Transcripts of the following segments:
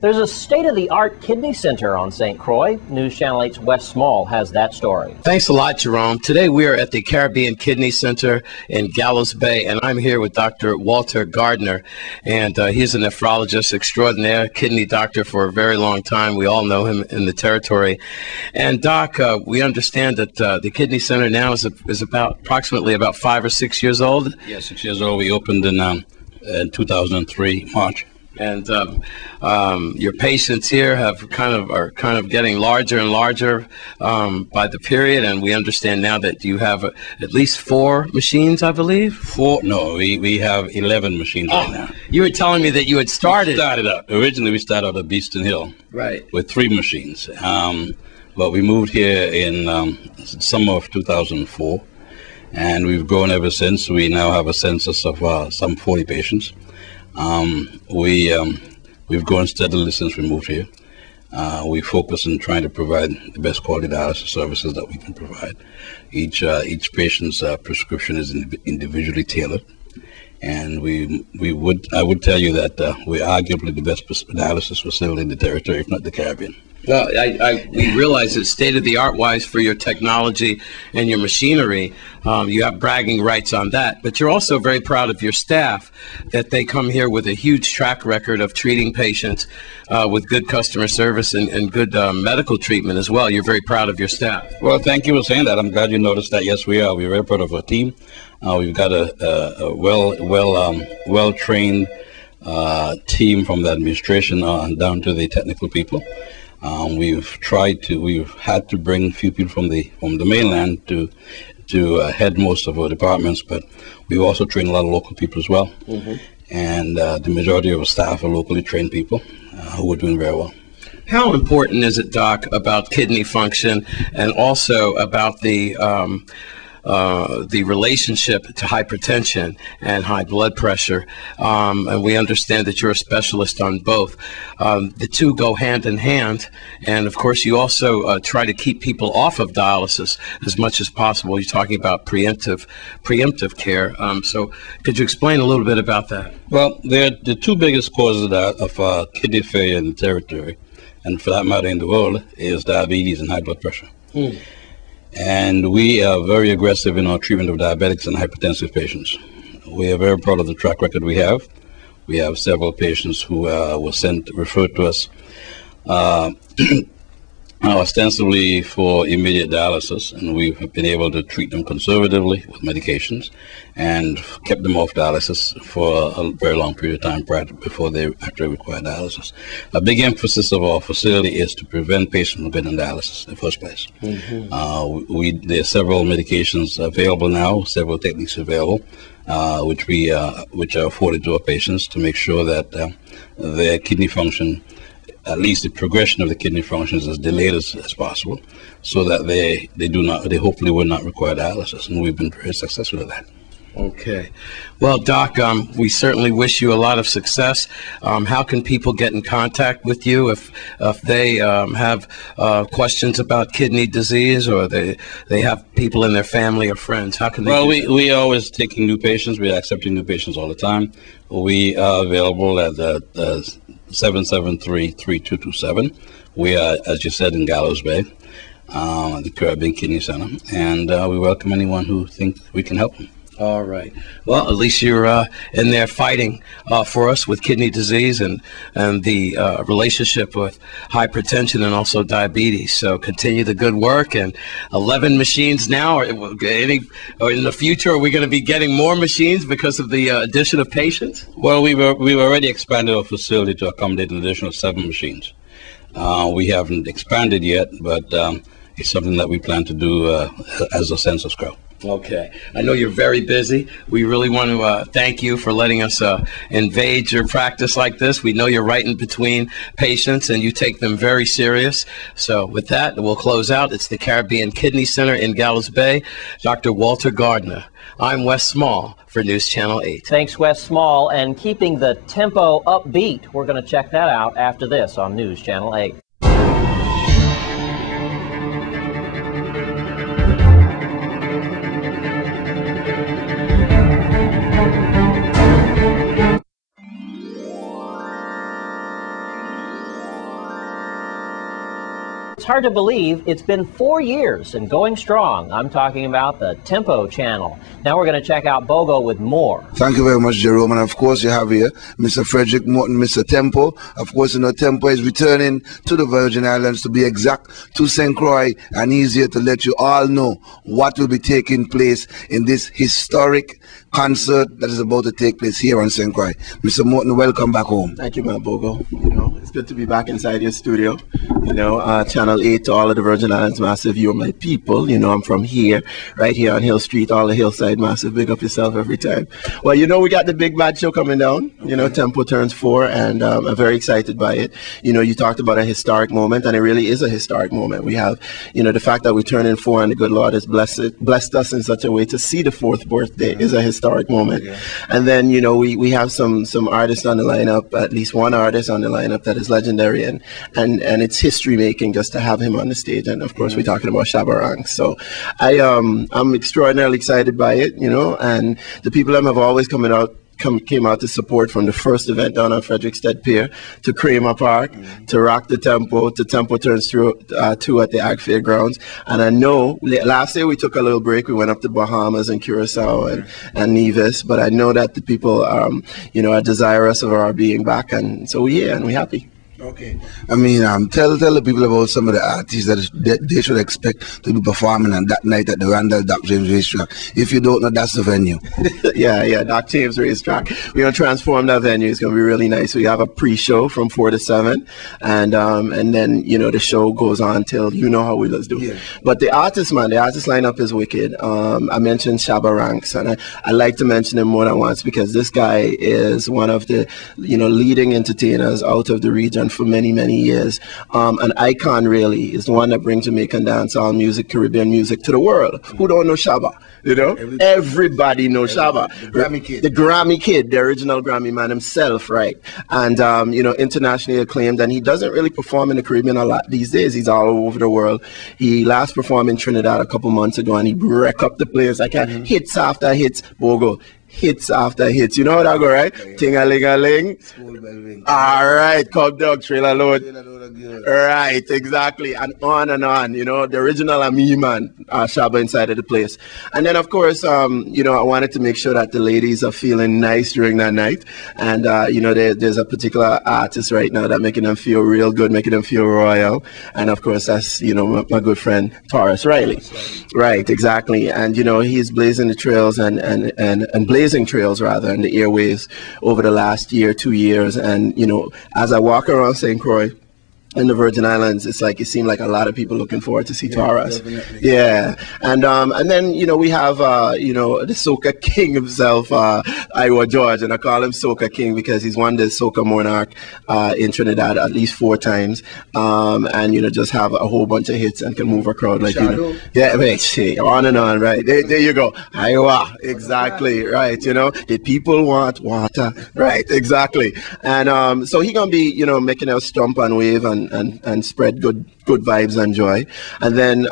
There's a state-of-the-art kidney center on St. Croix. News Channel 8's Wes Small has that story. Thanks a lot, Jerome. Today we are at the Caribbean Kidney Center in Gallows Bay, and I'm here with Dr. Walter Gardner, and he's a nephrologist extraordinaire, kidney doctor for a very long time. We all know him in the territory. And Doc, we understand that the Kidney Center now is approximately about 5 or 6 years old. Yes, 6 years old. We opened in 2003, March. And your patients here are kind of getting larger and larger by the period, and we understand now that you have at least 4 machines, I believe. 4? No, we have 11 machines right now. You were telling me that you had started. Originally, we started out at Beeston Hill, right, with 3 machines. But we moved here in summer of 2004, and we've grown ever since. We now have a census of some 40 patients. We've grown steadily since we moved here. We focus on trying to provide the best quality dialysis services that we can provide. Each patient's prescription is individually tailored, and I would tell you that we're arguably the best dialysis facility in the territory, if not the Caribbean. Well, we realize that state-of-the-art wise for your technology and your machinery, you have bragging rights on that, but you're also very proud of your staff, that they come here with a huge track record of treating patients with good customer service and good medical treatment as well. You're very proud of your staff. Well, thank you for saying that. I'm glad you noticed that. Yes, we are. We're very proud of our team. We've got a well-trained team from the administration down to the technical people. We've had to bring a few people from the mainland to head most of our departments, but we've also trained a lot of local people as well. Mm-hmm. And the majority of our staff are locally trained people who are doing very well. How important is it, Doc, about kidney function and also about the relationship to hypertension and high blood pressure? And we understand that you're a specialist on both. The two go hand in hand, and of course you also try to keep people off of dialysis as much as possible. You're talking about preemptive care. So could you explain a little bit about that? Well, the 2 biggest causes of kidney failure in the territory, and for that matter in the world, is diabetes and high blood pressure. Mm. And we are very aggressive in our treatment of diabetics and hypertensive patients. We are very proud of the track record we have. We have several patients who were referred to us ostensibly for immediate dialysis, and we've been able to treat them conservatively with medications and kept them off dialysis for a very long period of time before they actually require dialysis. A big emphasis of our facility is to prevent patients from getting dialysis in the first place. Mm-hmm. There are several medications available now, several techniques available, which are afforded to our patients to make sure that their kidney function, at least the progression of the kidney function, is as delayed as possible, so that they hopefully will not require dialysis, and we've been very successful at that. Okay. Well, Doc, we certainly wish you a lot of success. How can people get in contact with you if they have questions about kidney disease, or they have people in their family or friends? How can they? Well, we are always taking new patients. We are accepting new patients all the time. We are available at the 773-3227. We are, as you said, in Gallows Bay, the Caribbean Kidney Center, and we welcome anyone who thinks we can help them. All right. Well, at least you're in there fighting for us with kidney disease and the relationship with hypertension and also diabetes. So continue the good work. And 11 machines now. Or in the future, are we going to be getting more machines because of the addition of patients? Well, we've already expanded our facility to accommodate an additional 7 machines. We haven't expanded yet, but it's something that we plan to do as the census grows. Okay. I know you're very busy. We really want to thank you for letting us invade your practice like this. We know you're right in between patients, and you take them very serious. So with that, we'll close out. It's the Caribbean Kidney Center in Gallows Bay. Dr. Walter Gardner. I'm Wes Small for News Channel 8. Thanks, Wes Small. And keeping the tempo upbeat, we're going to check that out after this on News Channel 8. hard to believe it's been 4 years and going strong. I'm talking about the Tempo channel. Now we're going to check out Bogo with more. Thank you very much, Jerome. And of course, you have here Mr. Frederick Morton, Mr. Tempo. Of course, you know, Tempo is returning to the Virgin Islands, to be exact, to St. Croix, and he's here to let you all know what will be taking place in this historic concert that is about to take place here on St. Croix. Mr. Morton, welcome back home. Thank you, man, Bogo. You know, it's good to be back inside your studio. You know, Channel 8 to all of the Virgin Islands Massive, you're my people. You know, I'm from here, right here on Hill Street, all the Hillside Massive. Big up yourself every time. Well, you know, we got the big bad show coming down. You know, Tempo turns 4, and I'm very excited by it. You know, you talked about a historic moment, and it really is a historic moment. We have, you know, the fact that we turn in 4 and the good Lord has blessed us in such a way to see the 4th birthday is a historic moment. And then, you know, we have some artists on the lineup, at least one artist on the lineup that is legendary, and it's history making just to have him on the stage. And of course, we're talking about Shabba Ranks. So I'm extraordinarily excited by it, you know, and the people that have always came out to support, from the first event down on Frederickstead Pier to Kramer Park to Rock the Tempo to Tempo Turns 2 at the Ag Fairgrounds. And I know last year we took a little break. We went up to Bahamas and Curacao and Nevis, but I know that the people you know, are desirous of our being back, and so we're here and we're happy. Okay. I mean, tell the people about some of the artists that they should expect to be performing on that night at the Randall Doc James Racetrack. If you don't know, that's the venue. yeah, Doc James Racetrack. We're going to transform that venue. It's going to be really nice. We have a pre-show from 4 to 7, and then, you know, the show goes on till you know how we let's do. Yeah. But the artist lineup is wicked. I mentioned Shabba Ranks, and I like to mention him more than once because this guy is one of the, you know, leading entertainers out of the region for many years. An icon really is the one that brings Jamaican dancehall music, Caribbean music to the world. Who don't know Shabba? You know, everybody knows Shabba. The Grammy kid, the original Grammy man himself, right? And you know, internationally acclaimed. And he doesn't really perform in the Caribbean a lot these days. He's all over the world. He last performed in Trinidad a couple months ago, and he wrecked up the place. Like hits after hits, Bogo. Hits after hits. You know how that go, right? Ting-a-ling-a-ling. All right, Cub Dog, Trailer Load. Right, exactly. And on, you know, the original Ami man, Shabba inside of the place. And then, of course, you know, I wanted to make sure that the ladies are feeling nice during that night. And, you know, there's a particular artist right now that making them feel real good, making them feel royal. And, of course, that's, you know, my good friend, Taurus Riley. Right, exactly. And, you know, he's blazing the trails and blazing trails, rather, in the airwaves over the last 2 years. And, you know, as I walk around St. Croix, in the Virgin Islands, it's like it seemed like a lot of people looking forward to see Taurus. Yeah, and then, you know, we have you know, the soca king himself, Iowa George, and I call him Soca King because he's won the Soca Monarch in Trinidad at least 4 times, and, you know, just have a whole bunch of hits and can move a crowd like, you know. Yeah, wait, on and on, right? There you go, Iowa, exactly, right? You know, the people want water, right? Exactly, and so he gonna be, you know, making us stomp and wave and spread good vibes and joy. And then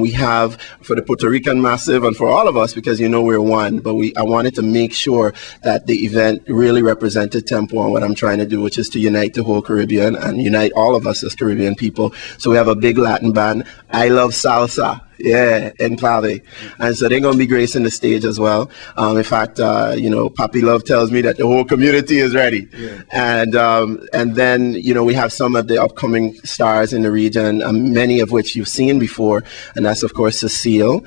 we have for the Puerto Rican Massive and for all of us, because, you know, we're one, but I wanted to make sure that the event really represented Tempo and what I'm trying to do, which is to unite the whole Caribbean and unite all of us as Caribbean people. So we have a big Latin band, I Love Salsa. Yeah, Enclave. And so they're going to be gracing the stage as well. In fact, you know, Papi Love tells me that the whole community is ready. Yeah. And then, you know, we have some of the upcoming stars in the region, many of which you've seen before. And that's, of course, Cecile.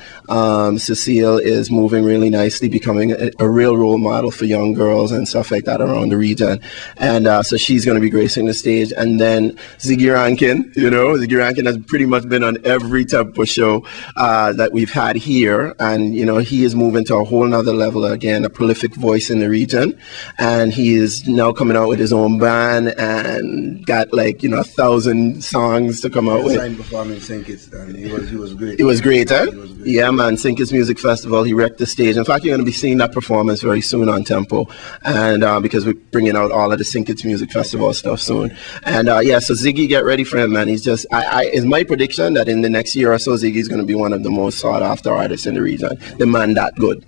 Cecile is moving really nicely, becoming a real role model for young girls and stuff like that around the region. And so she's going to be gracing the stage. And then Ziggy Rankin, you know, Ziggy Rankin has pretty much been on every Tempo show that we've had here, and, you know, he is moving to a whole nother level again, a prolific voice in the region, and he is now coming out with his own band and got, like, you know, 1,000 songs to come out with. Performance St. Kitts, and he was great. It was great, huh? Yeah, man, St. Kitts Music Festival, he wrecked the stage. In fact, you're going to be seeing that performance very soon on Tempo, and because we're bringing out all of the St. Kitts Music Festival stuff soon. And yeah, so Ziggy, get ready for him, man. He's just, it's my prediction that in the next year or so, Ziggy's going to be one of the most sought after artists in the region. The man that good.